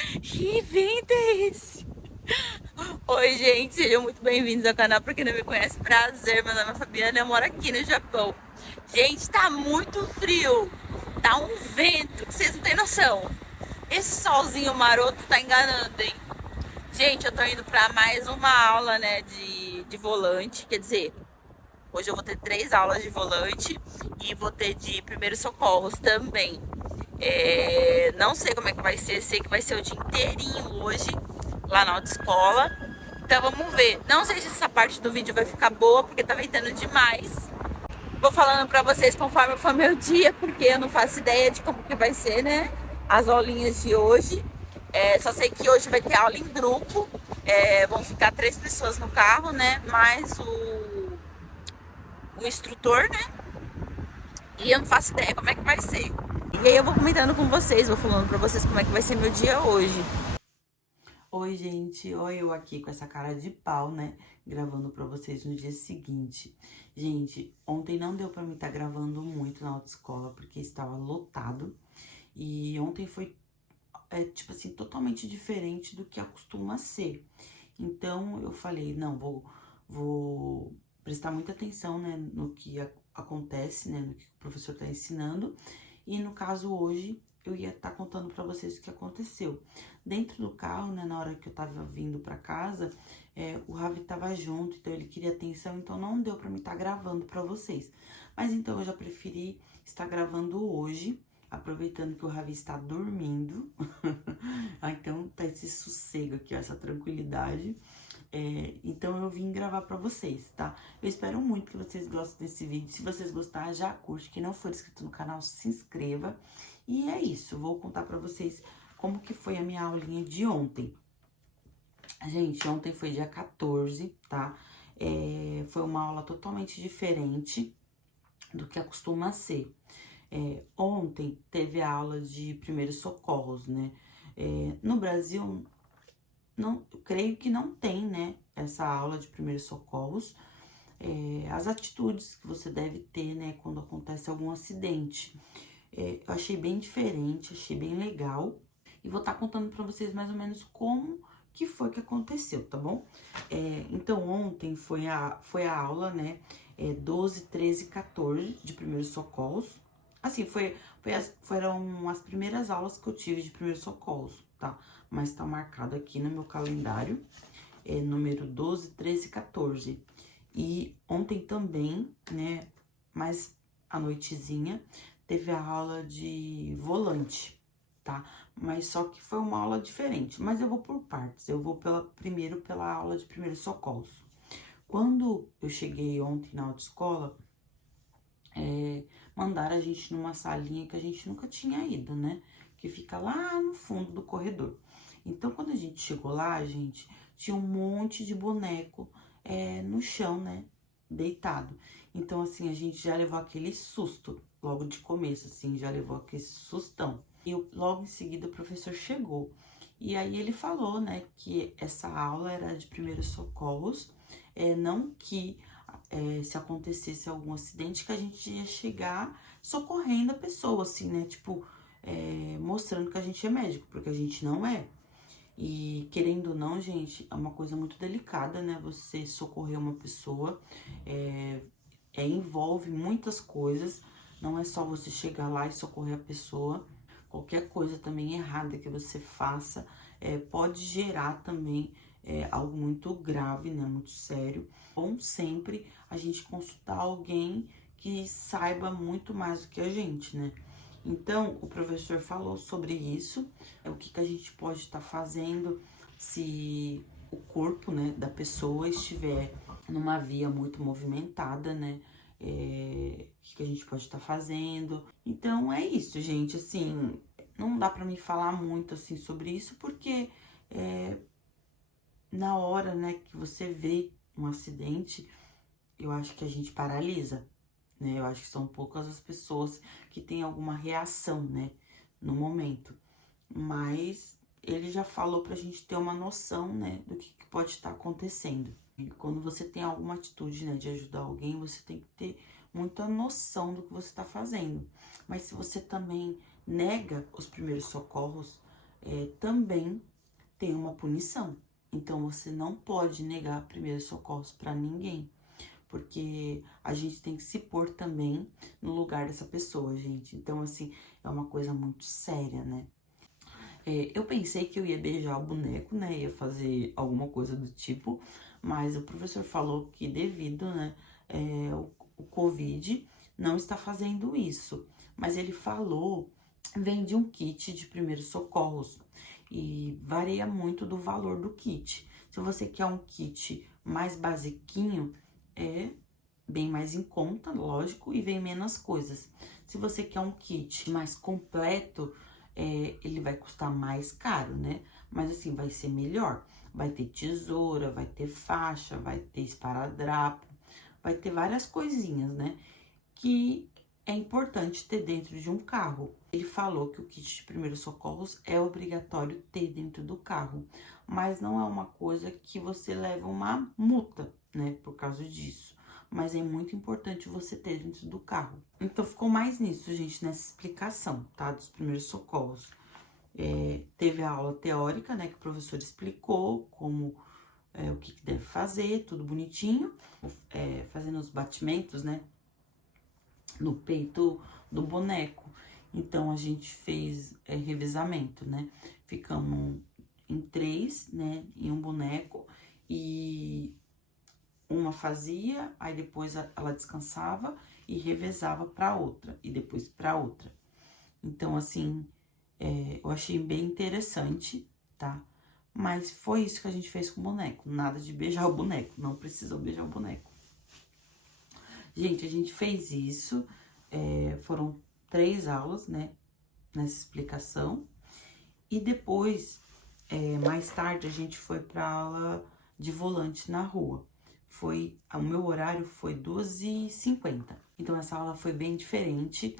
Que evento é esse? Oi, gente, sejam muito bem-vindos ao canal. Pra quem não me conhece, prazer. Meu nome é Fabiana e eu moro aqui no Japão. Gente, tá muito frio. Tá um vento que vocês não têm noção. Esse solzinho maroto tá enganando, hein? Gente, eu tô indo pra mais uma aula, né, de volante. Quer dizer, hoje eu vou ter 3 aulas de volante e vou ter de primeiros socorros também. Não sei como é que vai ser, sei que vai ser o dia inteirinho hoje lá na autoescola. Então vamos ver. Não sei se essa parte do vídeo vai ficar boa, porque tá ventando demais. Vou falando pra vocês conforme for meu dia, porque eu não faço ideia de como que vai ser, né? As aulinhas de hoje. Só sei que hoje vai ter aula em grupo. Vão ficar 3 pessoas no carro, né? Mais o instrutor, né? E eu não faço ideia como é que vai ser. E aí eu vou comentando com vocês, vou falando pra vocês como é que vai ser meu dia hoje. Oi, gente, oi eu aqui com essa cara de pau, né? Gravando pra vocês no dia seguinte. Gente, ontem não deu pra mim estar gravando muito na autoescola, porque estava lotado. E ontem foi, tipo assim, totalmente diferente do que acostuma ser. Então, eu falei, não, vou prestar muita atenção, né, no que acontece, né, no que o professor tá ensinando. E no caso, hoje, eu ia estar contando pra vocês o que aconteceu. Dentro do carro, né, na hora que eu tava vindo pra casa, o Ravi tava junto, então ele queria atenção, então não deu pra mim estar gravando pra vocês. Mas então eu já preferi estar gravando hoje, aproveitando que o Ravi está dormindo. Então tá esse sossego aqui, ó, essa tranquilidade. Então eu vim gravar pra vocês, tá? Eu espero muito que vocês gostem desse vídeo. Se vocês gostarem, já curte. Quem não for inscrito no canal, se inscreva. E é isso, vou contar pra vocês como que foi a minha aulinha de ontem. Gente, ontem foi dia 14, tá? Foi uma aula totalmente diferente do que costuma ser. Ontem teve a aula de primeiros socorros, né? No Brasil, não, eu creio que não tem, né, essa aula de primeiros socorros. As atitudes que você deve ter, né, quando acontece algum acidente. Eu achei bem diferente, achei bem legal. E vou estar contando pra vocês mais ou menos como que foi que aconteceu, tá bom? Então, ontem foi a aula, né, 12, 13 e 14 de primeiros socorros. Assim, foram as primeiras aulas que eu tive de primeiros socorros, tá? Mas tá marcado aqui no meu calendário, número 12, 13 e 14. E ontem também, né, mais à noitezinha, teve a aula de volante, tá? Mas só que foi uma aula diferente. Mas eu vou por partes. Eu vou primeiro pela aula de primeiros socorros. Quando eu cheguei ontem na autoescola, mandaram a gente numa salinha que a gente nunca tinha ido, né? Que fica lá no fundo do corredor. Então, quando a gente chegou lá, gente, tinha um monte de boneco no chão, né? Deitado. Então, assim, a gente já levou aquele susto logo de começo, assim, já levou aquele sustão. E logo em seguida o professor chegou. E aí ele falou, né, que essa aula era de primeiros socorros, não que se acontecesse algum acidente, que a gente ia chegar socorrendo a pessoa, assim, né, tipo, mostrando que a gente é médico, porque a gente não é. E querendo ou não, gente, é uma coisa muito delicada, né, você socorrer uma pessoa, envolve muitas coisas, não é só você chegar lá e socorrer a pessoa. Qualquer coisa também errada que você faça pode gerar também algo muito grave, né? Muito sério. Bom sempre a gente consultar alguém que saiba muito mais do que a gente, né? Então, o professor falou sobre isso, o que a gente pode estar fazendo se o corpo, né, da pessoa estiver numa via muito movimentada, né? O que a gente pode estar fazendo. Então, é isso, gente, assim, não dá pra me falar muito, assim, sobre isso, porque na hora, né, que você vê um acidente, eu acho que a gente paralisa, né? Eu acho que são poucas as pessoas que têm alguma reação, né, no momento. Mas ele já falou pra gente ter uma noção, né, do que pode estar acontecendo. E quando você tem alguma atitude, né, de ajudar alguém, você tem que ter muita noção do que você tá fazendo. Mas se você também nega os primeiros socorros, também tem uma punição. Então, você não pode negar primeiros socorros para ninguém, porque a gente tem que se pôr também no lugar dessa pessoa, gente. Então, assim, é uma coisa muito séria, né? Eu pensei que eu ia beijar o boneco, né? Ia fazer alguma coisa do tipo, mas o professor falou que devido, né, o Covid não está fazendo isso. Mas ele falou, vende um kit de primeiros socorros e varia muito do valor do kit. Se você quer um kit mais basiquinho, é bem mais em conta, lógico, e vem menos coisas. Se você quer um kit mais completo, ele vai custar mais caro, né? Mas assim, vai ser melhor. Vai ter tesoura, vai ter faixa, vai ter esparadrapo, vai ter várias coisinhas, né? Que é importante ter dentro de um carro. Ele falou que o kit de primeiros socorros é obrigatório ter dentro do carro, mas não é uma coisa que você leva uma multa, né, por causa disso. Mas é muito importante você ter dentro do carro. Então, ficou mais nisso, gente, nessa explicação, tá, dos primeiros socorros. Teve a aula teórica, né, que o professor explicou como, o que deve fazer, tudo bonitinho, fazendo os batimentos, né, no peito do boneco. Então, a gente fez revezamento, né? Ficamos em 3, né? Em um boneco. E uma fazia, aí depois ela descansava e revezava pra outra. E depois pra outra. Então, assim, eu achei bem interessante, tá? Mas foi isso que a gente fez com o boneco. Nada de beijar o boneco. Não precisou beijar o boneco. Gente, a gente fez isso, foram 3 aulas, né, nessa explicação. E depois, mais tarde, a gente foi pra aula de volante na rua. O meu horário foi 2h50. Então, essa aula foi bem diferente.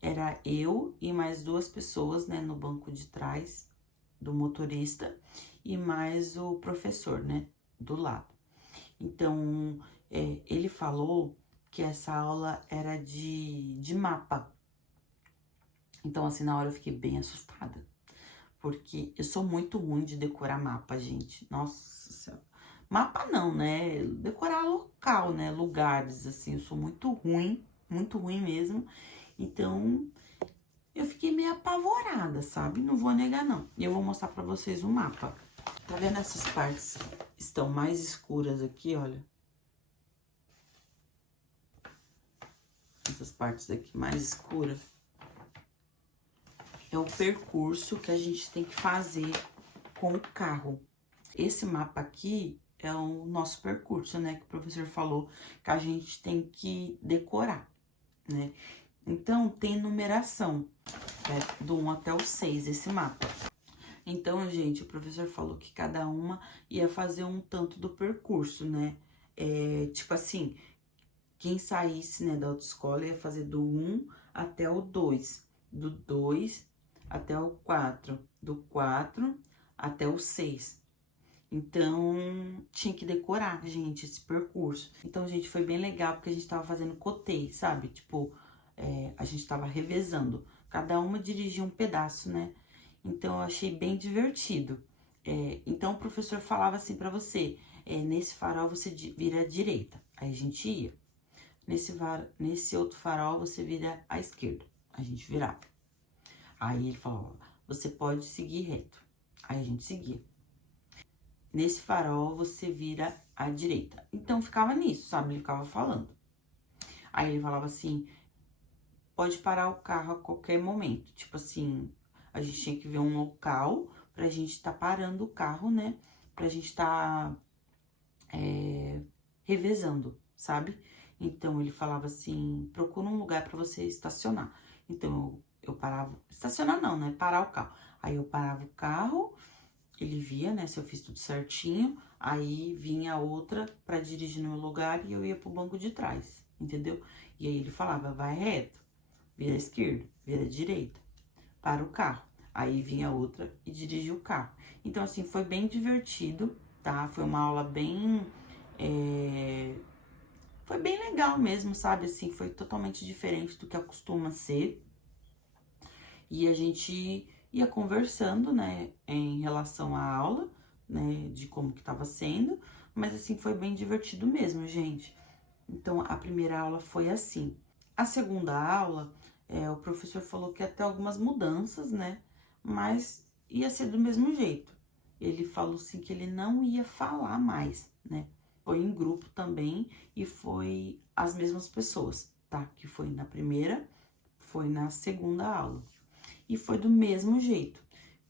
Era eu e mais 2 pessoas, né, no banco de trás do motorista e mais o professor, né, do lado. Então, ele falou que essa aula era de mapa. Então, assim, na hora eu fiquei bem assustada. Porque eu sou muito ruim de decorar mapa, gente. Nossa Senhora. Mapa não, né? Decorar local, né? Lugares, assim. Eu sou muito ruim mesmo. Então, eu fiquei meio apavorada, sabe? Não vou negar, não. E eu vou mostrar pra vocês o mapa. Tá vendo essas partes que estão mais escuras aqui, olha? Essas partes aqui mais escuras. É o percurso que a gente tem que fazer com o carro. Esse mapa aqui é o nosso percurso, né? Que o professor falou que a gente tem que decorar, né? Então, tem numeração, do 1 até o 6, esse mapa. Então, gente, o professor falou que cada uma ia fazer um tanto do percurso, né? Tipo assim, quem saísse, né, da autoescola ia fazer do 1 até o 2, do 2 até o 4, do 4 até o 6. Então, tinha que decorar, gente, esse percurso. Então, gente, foi bem legal, porque a gente tava fazendo coteio, sabe? Tipo, a gente tava revezando. Cada uma dirigia um pedaço, né? Então, eu achei bem divertido. Então, o professor falava assim pra você, nesse farol você vira à direita. Aí a gente ia. Nesse outro farol você vira à esquerda. A gente virava. Aí ele falou, você pode seguir reto. Aí a gente seguia. Nesse farol você vira à direita. Então ficava nisso, sabe? Ele ficava falando. Aí ele falava assim, pode parar o carro a qualquer momento. Tipo assim, a gente tinha que ver um local pra gente tá parando o carro, né? Pra gente tá revezando, sabe? Então ele falava assim, procura um lugar pra você estacionar. Então eu parava, estacionar não, né? Parar o carro. Aí eu parava o carro, ele via, né, se eu fiz tudo certinho, aí vinha outra pra dirigir no meu lugar e eu ia pro banco de trás, entendeu? E aí ele falava, vai reto, vira à esquerda, vira à direita, para o carro. Aí vinha outra e dirigia o carro. Então, assim, foi bem divertido, tá? Foi uma aula bem... Foi bem legal mesmo, sabe? Assim, foi totalmente diferente do que costuma ser. E a gente ia conversando, né, em relação à aula, né, de como que tava sendo, mas assim, foi bem divertido mesmo, gente. Então, a primeira aula foi assim. A segunda aula, o professor falou que ia ter algumas mudanças, né, mas ia ser do mesmo jeito. Ele falou assim que ele não ia falar mais, né, foi em grupo também e foi as mesmas pessoas, tá, que foi na primeira, foi na segunda aula. E foi do mesmo jeito.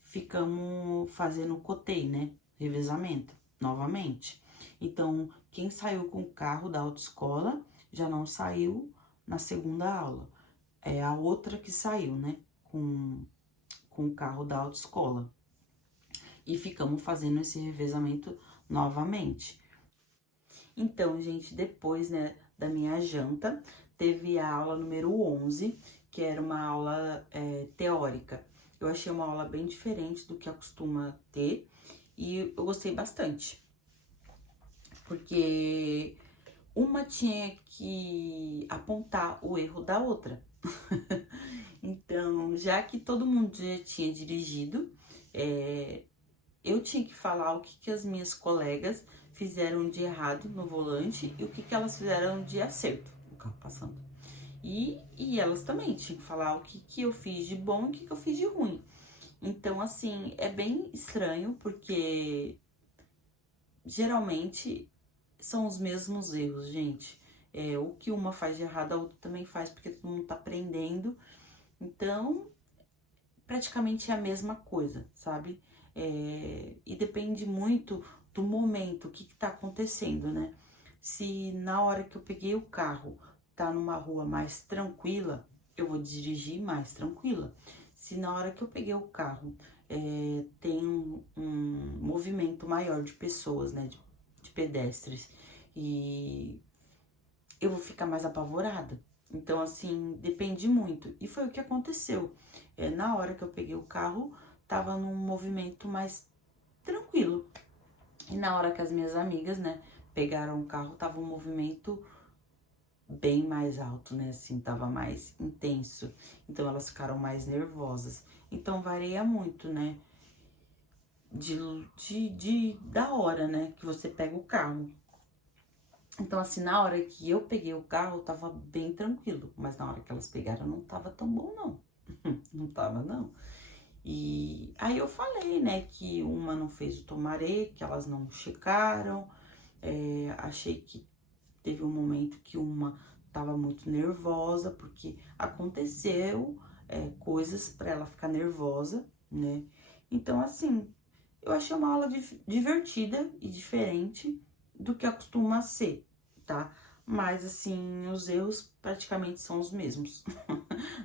Ficamos fazendo cotei, né? Revezamento, novamente. Então, quem saiu com o carro da autoescola já não saiu na segunda aula. É a outra que saiu, né? Com o carro da autoescola. E ficamos fazendo esse revezamento novamente. Então, gente, depois, né, da minha janta, teve a aula número 11, que era uma aula teórica. Eu achei uma aula bem diferente do que acostuma ter e eu gostei bastante. Porque uma tinha que apontar o erro da outra. Então, já que todo mundo já tinha dirigido, eu tinha que falar o que as minhas colegas fizeram de errado no volante e o que elas fizeram de acerto no carro passando. E elas também tinham que falar o que eu fiz de bom e o que eu fiz de ruim. Então, assim, é bem estranho, porque geralmente são os mesmos erros, gente. O que uma faz de errado, a outra também faz, porque todo mundo tá aprendendo. Então, praticamente é a mesma coisa, sabe? E depende muito do momento, o que tá acontecendo, né? Se na hora que eu peguei o carro tá numa rua mais tranquila, eu vou dirigir mais tranquila. Se na hora que eu peguei o carro tem um movimento maior de pessoas, né, de pedestres, e eu vou ficar mais apavorada. Então, assim, depende muito. E foi o que aconteceu. Na hora que eu peguei o carro, tava num movimento mais tranquilo. E na hora que as minhas amigas, né, pegaram o carro, tava um movimento bem mais alto, né, assim, tava mais intenso. Então, elas ficaram mais nervosas. Então, varia muito, né, da hora, né, que você pega o carro. Então, assim, na hora que eu peguei o carro, tava bem tranquilo. Mas na hora que elas pegaram, não tava tão bom, não. Não tava, não. E aí eu falei, né, que uma não fez o tomaré, que elas não checaram. Achei que teve um momento que uma tava muito nervosa, porque aconteceu coisas pra ela ficar nervosa, né? Então, assim, eu achei uma aula divertida e diferente do que acostuma ser, tá? Mas, assim, os erros praticamente são os mesmos.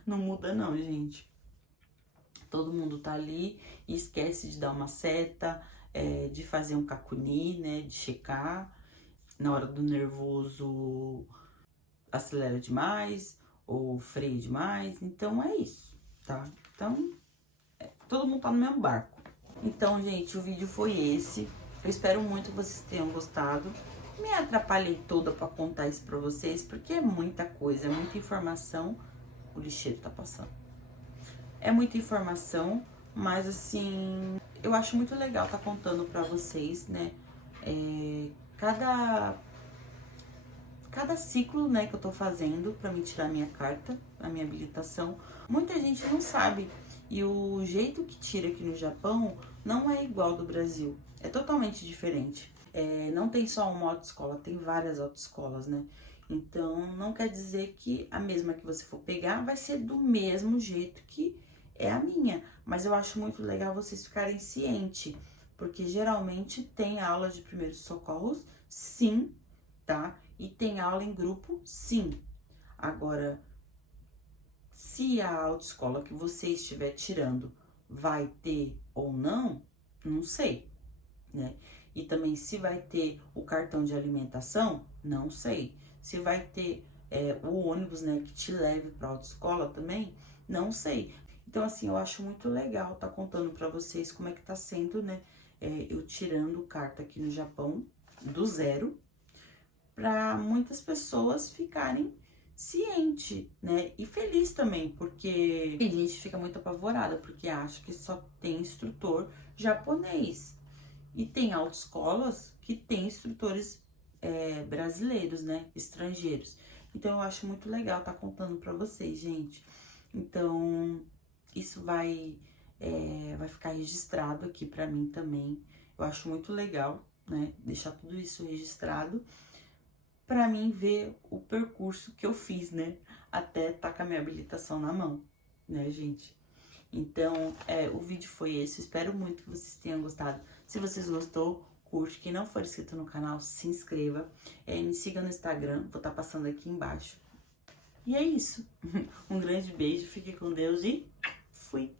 Não muda não, gente. Todo mundo tá ali e esquece de dar uma seta, de fazer um cacuni, né? De checar. Na hora do nervoso, acelera demais ou freia demais. Então, é isso, tá? Então, todo mundo tá no mesmo barco. Então, gente, o vídeo foi esse. Eu espero muito que vocês tenham gostado. Me atrapalhei toda pra contar isso pra vocês, porque é muita coisa, é muita informação. O lixeiro tá passando. É muita informação, mas assim, eu acho muito legal tá contando pra vocês, né? Cada ciclo, né, que eu tô fazendo pra me tirar minha carta, a minha habilitação, muita gente não sabe. E o jeito que tira aqui no Japão não é igual do Brasil, é totalmente diferente. Não tem só uma autoescola, tem várias autoescolas, né? Então, não quer dizer que a mesma que você for pegar vai ser do mesmo jeito que é a minha. Mas eu acho muito legal vocês ficarem cientes, porque geralmente tem aula de primeiros socorros, sim, tá? E tem aula em grupo, sim. Agora, se a autoescola que você estiver tirando vai ter ou não, não sei, né? E também se vai ter o cartão de alimentação, não sei. Se vai ter o ônibus, né, que te leve para a autoescola também, não sei. Então, assim, eu acho muito legal tá contando para vocês como é que tá sendo, né, eu tirando carta aqui no Japão do zero, para muitas pessoas ficarem ciente, né? E feliz também, porque tem gente que fica muito apavorada, porque acha que só tem instrutor japonês. E tem autoescolas que tem instrutores brasileiros, né? Estrangeiros. Então, eu acho muito legal estar contando pra vocês, gente. Então, isso vai ficar registrado aqui pra mim também. Eu acho muito legal, né? Deixar tudo isso registrado pra mim ver o percurso que eu fiz, né? Até tá com a minha habilitação na mão, né, gente? Então, o vídeo foi esse. Eu espero muito que vocês tenham gostado. Se vocês gostou, curte. Quem não for inscrito no canal, se inscreva. Me siga no Instagram, vou estar passando aqui embaixo. E é isso. Um grande beijo, fique com Deus e fui!